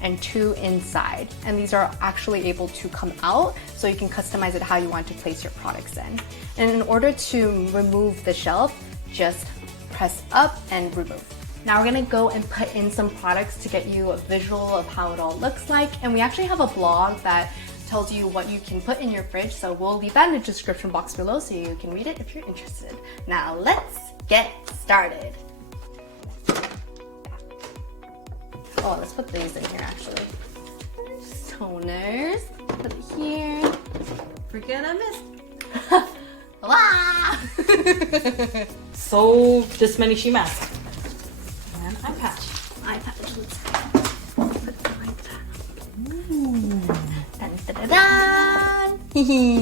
and 2 inside. And these are actually able to come out, so you can customize it how you want to place your products in. And in order to remove the shelf, just press up and remove. Now we're gonna go and put in some products to get you a visual of how it all looks like. And we actually have a blog that tells you what you can put in your fridge, so we'll leave that in the description box below so you can read it if you're interested. Now let's get started. Oh, let's put these in here actually. Toners, put it here. Forget I missed. Wow! So, this many sheet masks. And eye patch. Eye patch, let's put it like that. Ooh. Dun, dun, dun, dun.